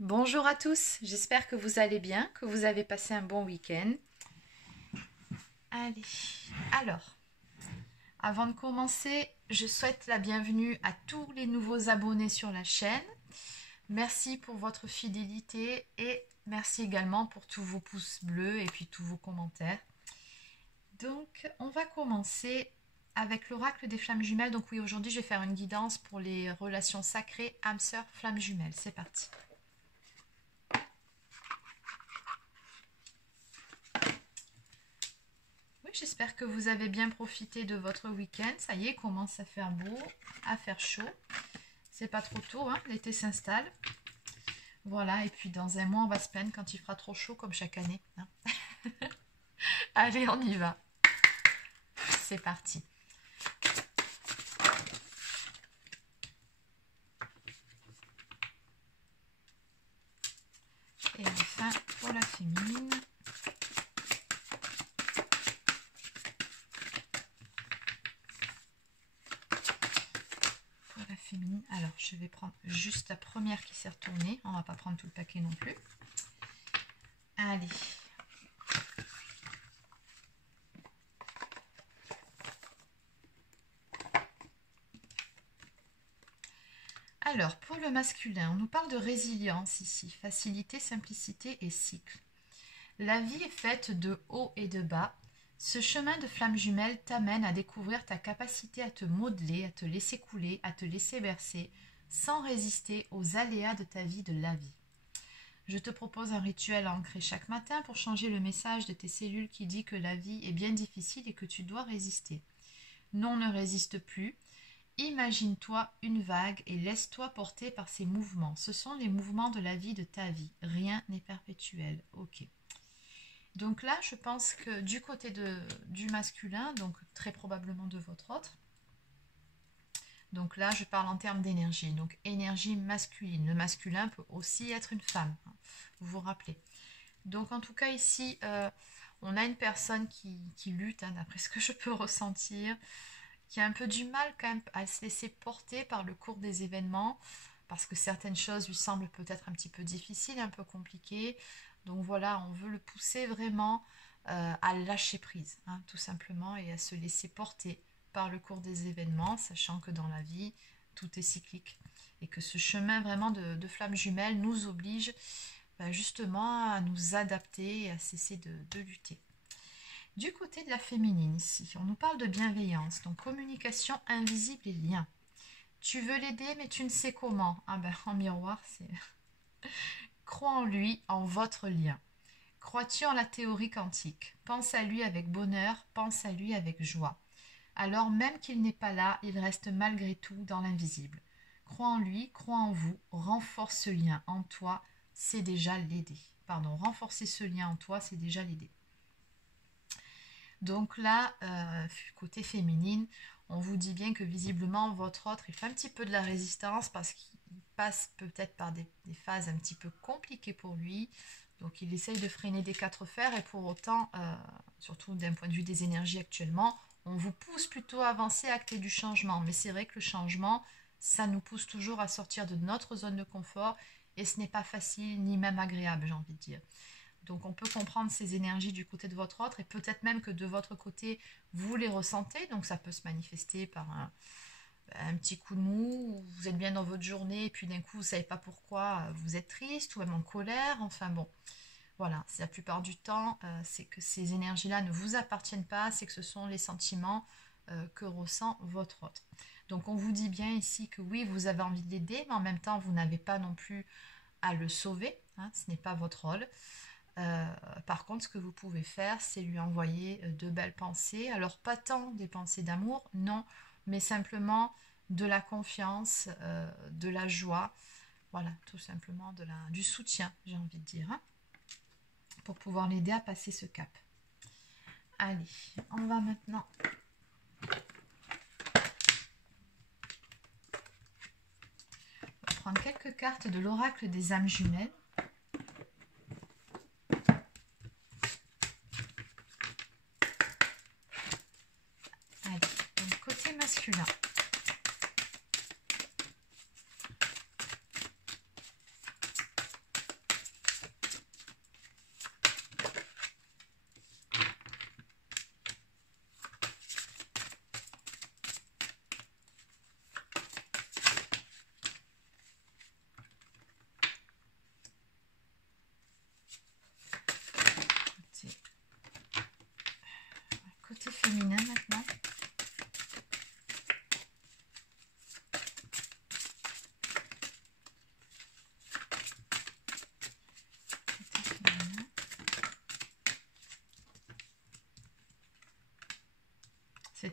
Bonjour à tous, j'espère que vous allez bien, que vous avez passé un bon week-end. Allez, alors, avant de commencer, je souhaite la bienvenue à tous les nouveaux abonnés sur la chaîne. Merci pour votre fidélité et merci également pour tous vos pouces bleus et puis tous vos commentaires. Donc, on va commencer avec l'oracle des flammes jumelles. Donc oui, aujourd'hui, je vais faire une guidance pour les relations sacrées âme sœur flammes jumelles. C'est parti. J'espère que vous avez bien profité de votre week-end. Ça y est, il commence à faire beau, à faire chaud. C'est pas trop tôt, hein, l'été s'installe. Voilà, et puis dans un mois, on va se plaindre quand il fera trop chaud comme chaque année, hein. Allez, on y va. C'est parti. Et enfin, pour la féminine. Alors, je vais prendre juste la première qui s'est retournée. On ne va pas prendre tout le paquet non plus. Allez. Alors, pour le masculin, on nous parle de résilience ici. Facilité, simplicité et cycle. La vie est faite de hauts et de bas. Ce chemin de flamme jumelle t'amène à découvrir ta capacité à te modeler, à te laisser couler, à te laisser bercer, sans résister aux aléas de ta vie, de la vie. Je te propose un rituel à ancrer chaque matin pour changer le message de tes cellules qui dit que la vie est bien difficile et que tu dois résister. Non, ne résiste plus. Imagine-toi une vague et laisse-toi porter par ces mouvements. Ce sont les mouvements de la vie, de ta vie. Rien n'est perpétuel. Ok. Donc là, je pense que du côté du masculin, donc très probablement de votre autre, donc là, je parle en termes d'énergie. Donc énergie masculine. Le masculin peut aussi être une femme, hein, vous vous rappelez. Donc en tout cas ici, on a une personne qui lutte, hein, d'après ce que je peux ressentir, qui a un peu du mal quand même à se laisser porter par le cours des événements, parce que certaines choses lui semblent peut-être un petit peu difficiles, un peu compliquées. Donc voilà, on veut le pousser vraiment à lâcher prise, hein, tout simplement, et à se laisser porter par le cours des événements, sachant que dans la vie, tout est cyclique. Et que ce chemin vraiment de flamme jumelle nous oblige justement à nous adapter et à cesser de lutter. Du côté de la féminine ici, on nous parle de bienveillance, donc communication invisible et lien. Tu veux l'aider mais tu ne sais comment. Ah ben en miroir, c'est... Crois en lui, en votre lien. Crois-tu en la théorie quantique? Pense à lui avec bonheur, pense à lui avec joie. Alors même qu'il n'est pas là, il reste malgré tout dans l'invisible. Crois en lui, crois en vous, renforce ce lien en toi, c'est déjà l'aider. Pardon, renforcer ce lien en toi, c'est déjà l'aider. Donc là, côté féminine, on vous dit bien que visiblement votre autre, il fait un petit peu de la résistance parce qu'il passe peut-être par des phases un petit peu compliquées pour lui. Donc il essaye de freiner des quatre fers et pour autant, surtout d'un point de vue des énergies actuellement, on vous pousse plutôt à avancer, à acter du changement. Mais c'est vrai que le changement, ça nous pousse toujours à sortir de notre zone de confort et ce n'est pas facile ni même agréable, j'ai envie de dire. Donc on peut comprendre ces énergies du côté de votre autre et peut-être même que de votre côté, vous les ressentez. Donc ça peut se manifester par un petit coup de mou, vous êtes bien dans votre journée et puis d'un coup, vous ne savez pas pourquoi, vous êtes triste ou même en colère. Enfin bon, voilà, la plupart du temps, c'est que ces énergies-là ne vous appartiennent pas, c'est que ce sont les sentiments que ressent votre autre. Donc on vous dit bien ici que oui, vous avez envie de l'aider, mais en même temps, vous n'avez pas non plus à le sauver, hein, ce n'est pas votre rôle. Par contre, ce que vous pouvez faire, c'est lui envoyer de belles pensées. Alors, pas tant des pensées d'amour, non, mais simplement de la confiance, de la joie. Voilà, tout simplement du soutien, j'ai envie de dire, hein, pour pouvoir l'aider à passer ce cap. Allez, on va maintenant prendre quelques cartes de l'oracle des âmes jumelles. Allez, donc côté masculin.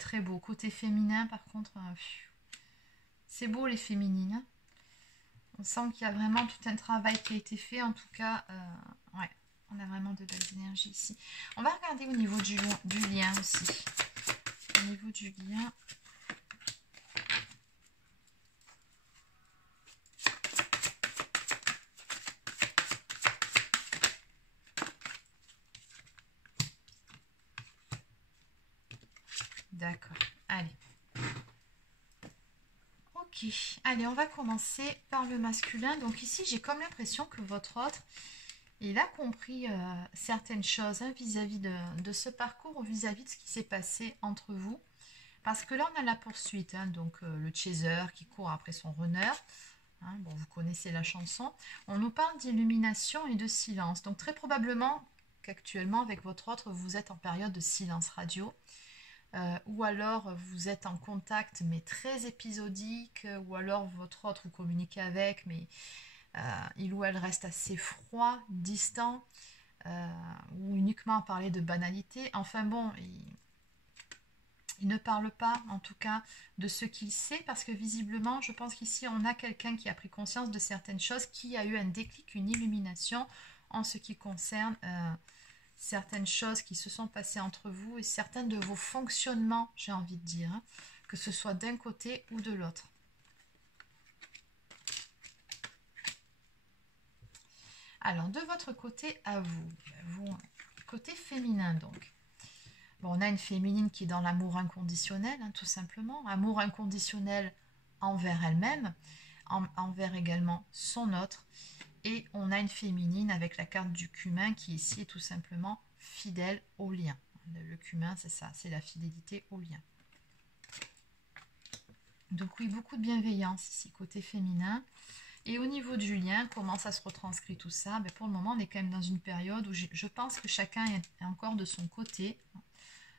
très beau. Côté féminin, par contre, c'est beau les féminines. Hein. On sent qu'il y a vraiment tout un travail qui a été fait. En tout cas, ouais, on a vraiment de belles énergies ici. On va regarder au niveau du lien aussi. Au niveau du lien. D'accord, allez. Ok, allez, on va commencer par le masculin. Donc ici, j'ai comme l'impression que votre autre, il a compris certaines choses vis-à-vis de ce parcours ou vis-à-vis de ce qui s'est passé entre vous. Parce que là, on a la poursuite, hein, donc le chaser qui court après son runner. Hein, bon, vous connaissez la chanson. On nous parle d'illumination et de silence. Donc très probablement qu'actuellement, avec votre autre, vous êtes en période de silence radio. Ou alors vous êtes en contact mais très épisodique, ou alors votre autre vous communiquez avec mais il ou elle reste assez froid, distant, ou uniquement à parler de banalité. Enfin bon, il ne parle pas en tout cas de ce qu'il sait, parce que visiblement je pense qu'ici on a quelqu'un qui a pris conscience de certaines choses, qui a eu un déclic, une illumination en ce qui concerne certaines choses qui se sont passées entre vous et certains de vos fonctionnements, j'ai envie de dire, hein, que ce soit d'un côté ou de l'autre. Alors, de votre côté à vous, côté féminin donc. Bon, on a une féminine qui est dans l'amour inconditionnel, hein, tout simplement. Amour inconditionnel envers elle-même, envers également son autre. Et on a une féminine avec la carte du cumin qui ici est tout simplement fidèle au lien. Le cumin, c'est ça, c'est la fidélité au lien. Donc oui, beaucoup de bienveillance ici, côté féminin. Et au niveau du lien, comment ça se retranscrit tout ça? Ben pour le moment, on est quand même dans une période où je pense que chacun est encore de son côté.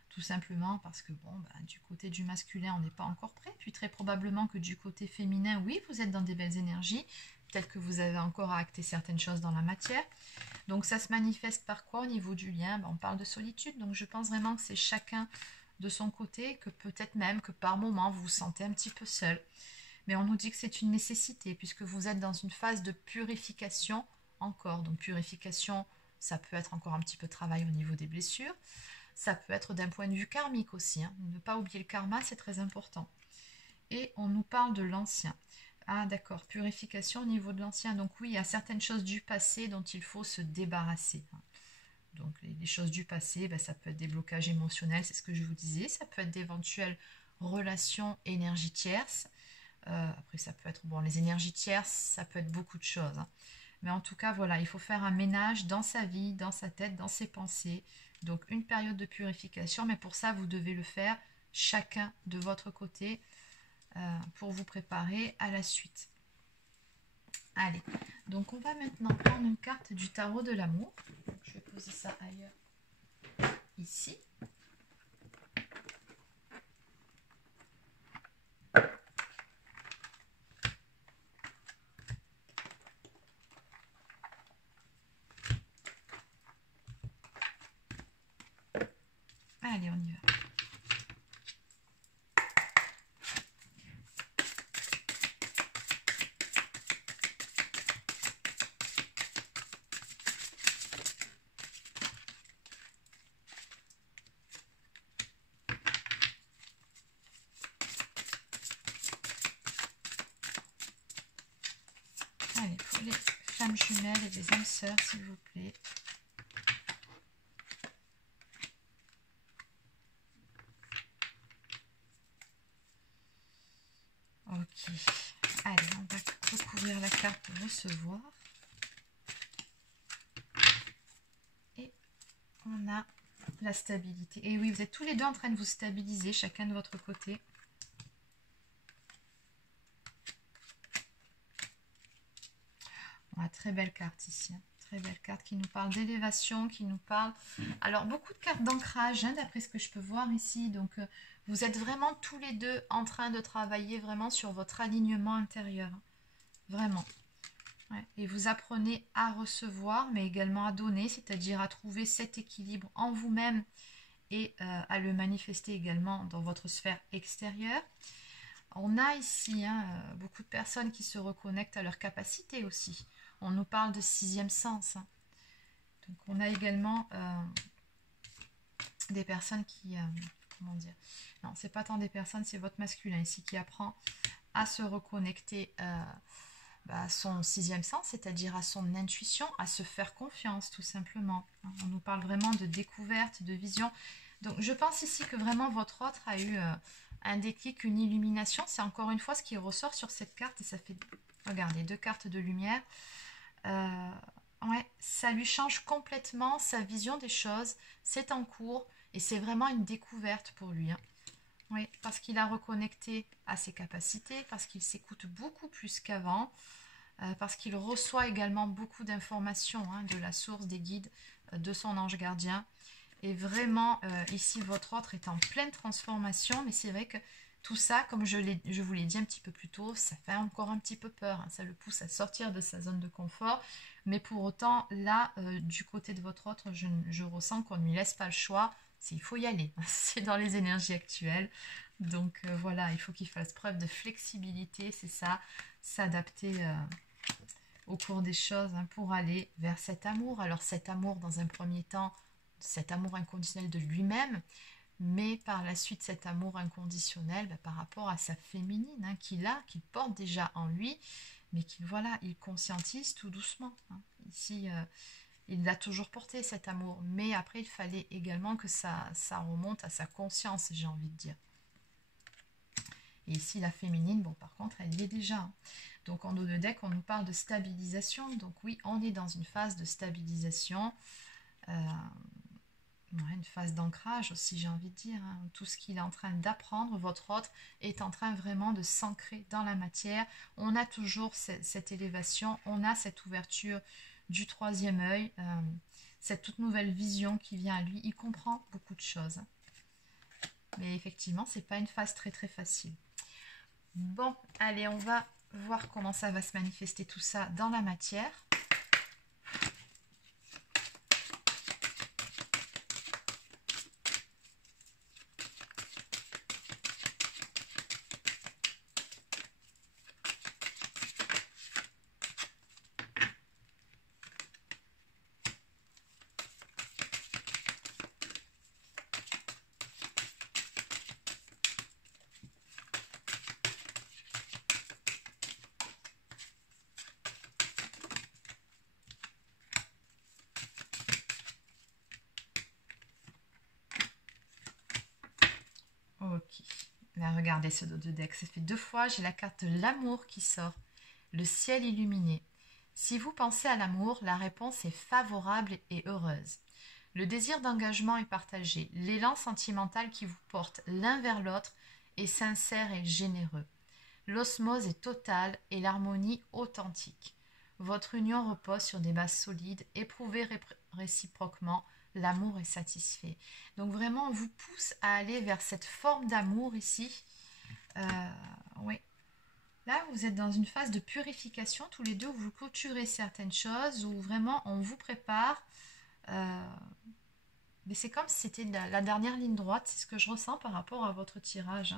Tout simplement parce que bon, ben, du côté du masculin, on n'est pas encore prêt. Puis très probablement que du côté féminin, oui, vous êtes dans des belles énergies. Peut-être que vous avez encore à acter certaines choses dans la matière. Donc ça se manifeste par quoi au niveau du lien? Ben, on parle de solitude, donc je pense vraiment que c'est chacun de son côté, que peut-être même que par moment vous vous sentez un petit peu seul. Mais on nous dit que c'est une nécessité, puisque vous êtes dans une phase de purification encore. Donc purification, ça peut être encore un petit peu de travail au niveau des blessures. Ça peut être d'un point de vue karmique aussi. Hein. Ne pas oublier le karma, c'est très important. Et on nous parle de l'ancien. Ah d'accord, purification au niveau de l'ancien. Donc oui, il y a certaines choses du passé dont il faut se débarrasser. Donc les choses du passé, ben, ça peut être des blocages émotionnels, c'est ce que je vous disais. Ça peut être d'éventuelles relations énergie tierce. Après ça peut être, bon, les énergies tierces, ça peut être beaucoup de choses. Hein. Mais en tout cas, voilà, il faut faire un ménage dans sa vie, dans sa tête, dans ses pensées. Donc une période de purification, mais pour ça, vous devez le faire chacun de votre côté. Pour vous préparer à la suite. Allez, donc on va maintenant prendre une carte du tarot de l'amour. Je vais poser ça ailleurs, ici. Allez, on y va. Allez, pour les flammes jumelles et les âmes sœurs, s'il vous plaît. Ok. Allez, on va recouvrir la carte pour recevoir. Et on a la stabilité. Et oui, vous êtes tous les deux en train de vous stabiliser, chacun de votre côté. On a très belle carte ici. Hein. Très belle carte qui nous parle d'élévation, qui nous parle... Alors, beaucoup de cartes d'ancrage, hein, d'après ce que je peux voir ici. Donc, vous êtes vraiment tous les deux en train de travailler vraiment sur votre alignement intérieur. Hein. Vraiment. Ouais. Et vous apprenez à recevoir, mais également à donner, c'est-à-dire à trouver cet équilibre en vous-même et à le manifester également dans votre sphère extérieure. On a ici beaucoup de personnes qui se reconnectent à leur capacité aussi. On nous parle de sixième sens. Donc on a également des personnes qui... comment dire? Non, c'est pas tant des personnes, c'est votre masculin ici qui apprend à se reconnecter à son sixième sens, c'est-à-dire à son intuition, à se faire confiance tout simplement. On nous parle vraiment de découverte, de vision. Donc je pense ici que vraiment votre autre a eu un déclic, une illumination. C'est encore une fois ce qui ressort sur cette carte et ça fait, regardez, 2 cartes de lumière. Ouais, ça lui change complètement sa vision des choses. C'est en cours et c'est vraiment une découverte pour lui. Oui, parce qu'il a reconnecté à ses capacités, parce qu'il s'écoute beaucoup plus qu'avant, parce qu'il reçoit également beaucoup d'informations de la source, des guides, de son ange gardien. Et vraiment, ici, votre autre est en pleine transformation, mais c'est vrai que tout ça, comme je vous l'ai dit un petit peu plus tôt, ça fait encore un petit peu peur. Ça le pousse à sortir de sa zone de confort. Mais pour autant, là, du côté de votre autre, je ressens qu'on ne lui laisse pas le choix. Il faut y aller. C'est dans les énergies actuelles. Donc voilà, il faut qu'il fasse preuve de flexibilité, c'est ça, s'adapter au cours des choses pour aller vers cet amour. Alors cet amour, dans un premier temps, cet amour inconditionnel de lui-même, mais par la suite cet amour inconditionnel par rapport à sa féminine qu'il porte déjà en lui, mais qu'il il conscientise tout doucement. Ici, il l'a toujours porté cet amour, mais après il fallait également que ça remonte à sa conscience, j'ai envie de dire. Et ici la féminine, bon par contre elle y est déjà. Donc en dos de deck on nous parle de stabilisation, donc oui on est dans une phase de stabilisation, une phase d'ancrage aussi j'ai envie de dire. Tout ce qu'il est en train d'apprendre, votre autre est en train vraiment de s'ancrer dans la matière. On a toujours cette élévation, on a cette ouverture du troisième œil, cette toute nouvelle vision qui vient à lui. Il comprend beaucoup de choses. Mais effectivement, c'est pas une phase très très facile. Bon, allez, on va voir comment ça va se manifester tout ça dans la matière. Ok, là regardez ce dos de deck, ça fait 2 fois, j'ai la carte de l'amour qui sort, le ciel illuminé. Si vous pensez à l'amour, la réponse est favorable et heureuse. Le désir d'engagement est partagé, l'élan sentimental qui vous porte l'un vers l'autre est sincère et généreux. L'osmose est totale et l'harmonie authentique. Votre union repose sur des bases solides, éprouvez réciproquement. L'amour est satisfait. Donc vraiment, on vous pousse à aller vers cette forme d'amour ici. Oui. Là, vous êtes dans une phase de purification tous les deux, où vous clôturez certaines choses, où vraiment on vous prépare. Mais c'est comme si c'était la dernière ligne droite, c'est ce que je ressens par rapport à votre tirage.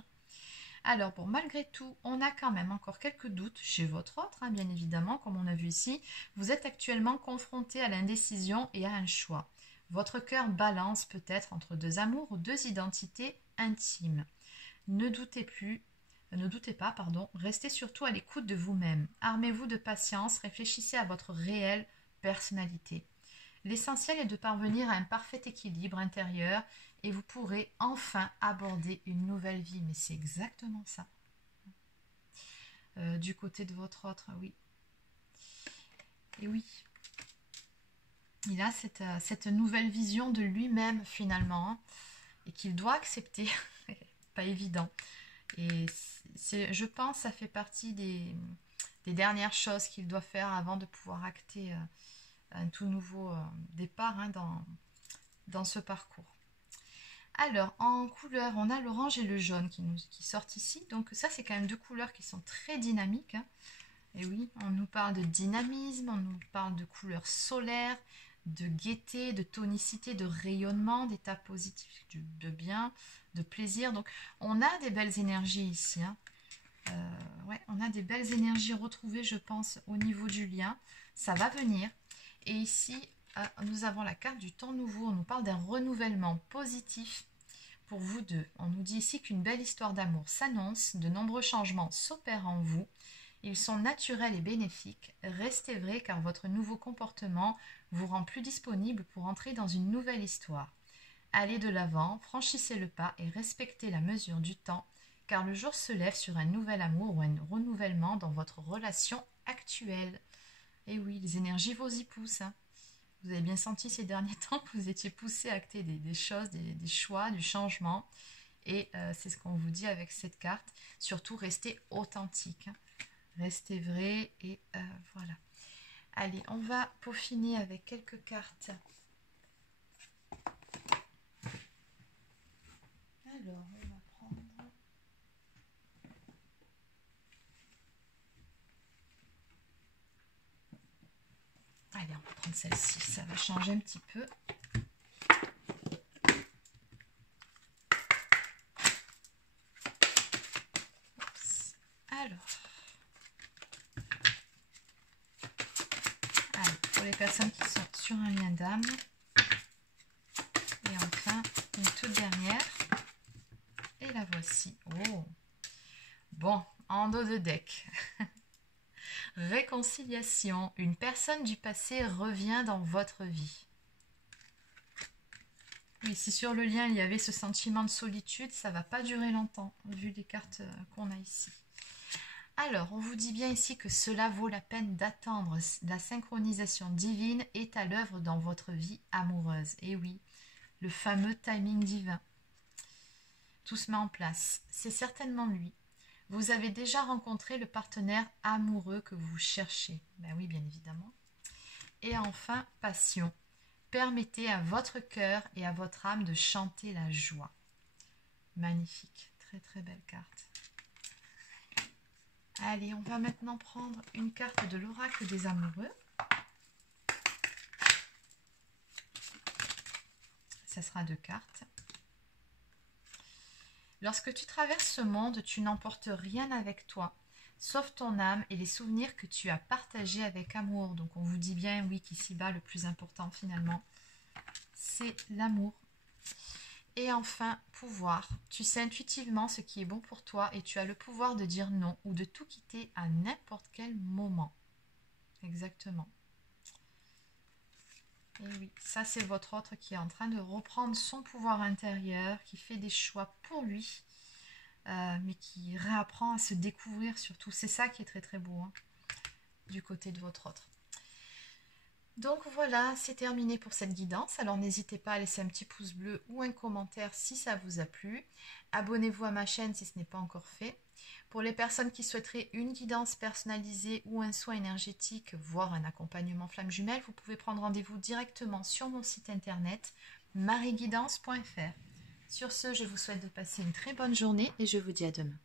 Alors bon, malgré tout, on a quand même encore quelques doutes chez votre autre, bien évidemment, comme on a vu ici. Vous êtes actuellement confronté à l'indécision et à un choix. Votre cœur balance peut-être entre 2 amours ou 2 identités intimes. Ne doutez pas, restez surtout à l'écoute de vous-même. Armez-vous de patience, réfléchissez à votre réelle personnalité. L'essentiel est de parvenir à un parfait équilibre intérieur et vous pourrez enfin aborder une nouvelle vie. Mais c'est exactement ça. Du côté de votre autre, oui. Et oui. Il a cette nouvelle vision de lui-même finalement et qu'il doit accepter. Pas évident. Et je pense que ça fait partie des dernières choses qu'il doit faire avant de pouvoir acter un tout nouveau départ dans ce parcours. Alors, en couleur, on a l'orange et le jaune qui sortent ici. Donc ça, c'est quand même 2 couleurs qui sont très dynamiques. Et oui, on nous parle de dynamisme, on nous parle de couleurs solaires, de gaieté, de tonicité, de rayonnement, d'état positif, de bien, de plaisir. Donc, on a des belles énergies ici. Hein. Ouais, on a des belles énergies retrouvées, je pense, au niveau du lien. Ça va venir. Et ici, nous avons la carte du temps nouveau. On nous parle d'un renouvellement positif pour vous deux. On nous dit ici qu'une belle histoire d'amour s'annonce. De nombreux changements s'opèrent en vous. Ils sont naturels et bénéfiques. Restez vrai car votre nouveau comportement vous rend plus disponible pour entrer dans une nouvelle histoire. Allez de l'avant, franchissez le pas et respectez la mesure du temps car le jour se lève sur un nouvel amour ou un renouvellement dans votre relation actuelle. Et oui, les énergies vous y poussent. Hein. Vous avez bien senti ces derniers temps que vous étiez poussé à acter des choses, des choix, du changement. Et c'est ce qu'on vous dit avec cette carte. Surtout, restez authentique. Hein. Restez vrai et voilà. Allez, on va peaufiner avec quelques cartes. Alors, on va prendre... Allez, on va prendre celle-ci, ça va changer un petit peu. Oups. Alors, allez, pour les personnes qui sont sur un lien d'âme. Et enfin, une toute dernière. Et la voici. Oh. Bon, en dos de deck. Réconciliation. Une personne du passé revient dans votre vie. Oui, si sur le lien il y avait ce sentiment de solitude, ça ne va pas durer longtemps, vu les cartes qu'on a ici. Alors, on vous dit bien ici que cela vaut la peine d'attendre. La synchronisation divine est à l'œuvre dans votre vie amoureuse. Et oui, le fameux timing divin. Tout se met en place. C'est certainement lui. Vous avez déjà rencontré le partenaire amoureux que vous cherchez. Ben oui, bien évidemment. Et enfin, passion. Permettez à votre cœur et à votre âme de chanter la joie. Magnifique. Très très belle carte. Allez, on va maintenant prendre une carte de l'oracle des amoureux. Ça sera 2 cartes. Lorsque tu traverses ce monde, tu n'emportes rien avec toi, sauf ton âme et les souvenirs que tu as partagés avec amour. Donc on vous dit bien, oui, qu'ici-bas, le plus important finalement, c'est l'amour. Et enfin, pouvoir. Tu sais intuitivement ce qui est bon pour toi et tu as le pouvoir de dire non ou de tout quitter à n'importe quel moment. Exactement. Et oui, ça c'est votre autre qui est en train de reprendre son pouvoir intérieur, qui fait des choix pour lui, mais qui réapprend à se découvrir surtout. C'est ça qui est très très beau, hein, du côté de votre autre. Donc voilà, c'est terminé pour cette guidance. Alors n'hésitez pas à laisser un petit pouce bleu ou un commentaire si ça vous a plu. Abonnez-vous à ma chaîne si ce n'est pas encore fait. Pour les personnes qui souhaiteraient une guidance personnalisée ou un soin énergétique, voire un accompagnement flamme jumelle, vous pouvez prendre rendez-vous directement sur mon site internet marieguidance.fr. Sur ce, je vous souhaite de passer une très bonne journée et je vous dis à demain.